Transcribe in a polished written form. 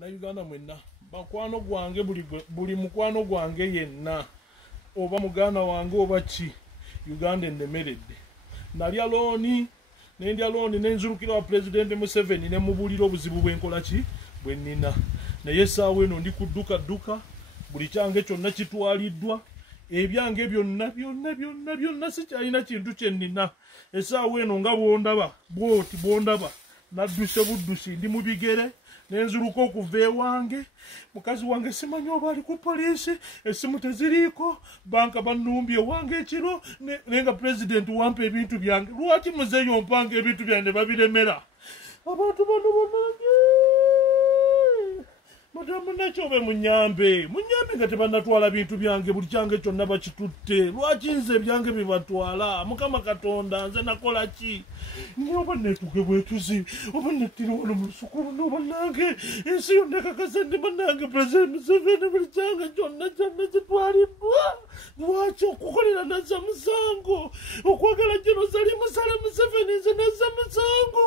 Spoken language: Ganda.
Bannayuganda mwenna bakwano gwange buli mukwano gwange yenna oba muganda wange oba ki Uganda ennemeredde nalya looni nendya looni nenzulukira wa President Museveni ne mubulira obuzibu bw'enkola ki bwe nnina naye essaawa eno ndi kudduka buli kyange kyonna kitwaliddwa ebyange byonna sikyalina kintu kye nnina essaawa eno nga bwondaba nadduse buddusi ndi mu bigere nenzuluka okuva ewange mukazi wange simanyi oba ali ku poliisi essimu teziriiko banka bannumbye ewange ekiro nenga pulezidenti wampa ebintu byange lwaki muzeeyo mpanga ebintu byange babiremera abantu bano bonange madamu nakyo be munyambe nga tebannatwala bintu byange buli kyange kyonna bakitutte lwaki nze ebyange bibatwala mukama katonda nze nakola ki oba netuge bwetuzi oba nettira wano mu lusuku luno bannange ensi yonna ekakasa ndi bannange President Museveni buli kyange kyonna kitwaliddwa lwaki okukolera nazza musango okwagala jenosali musale Museveni nze nazza musango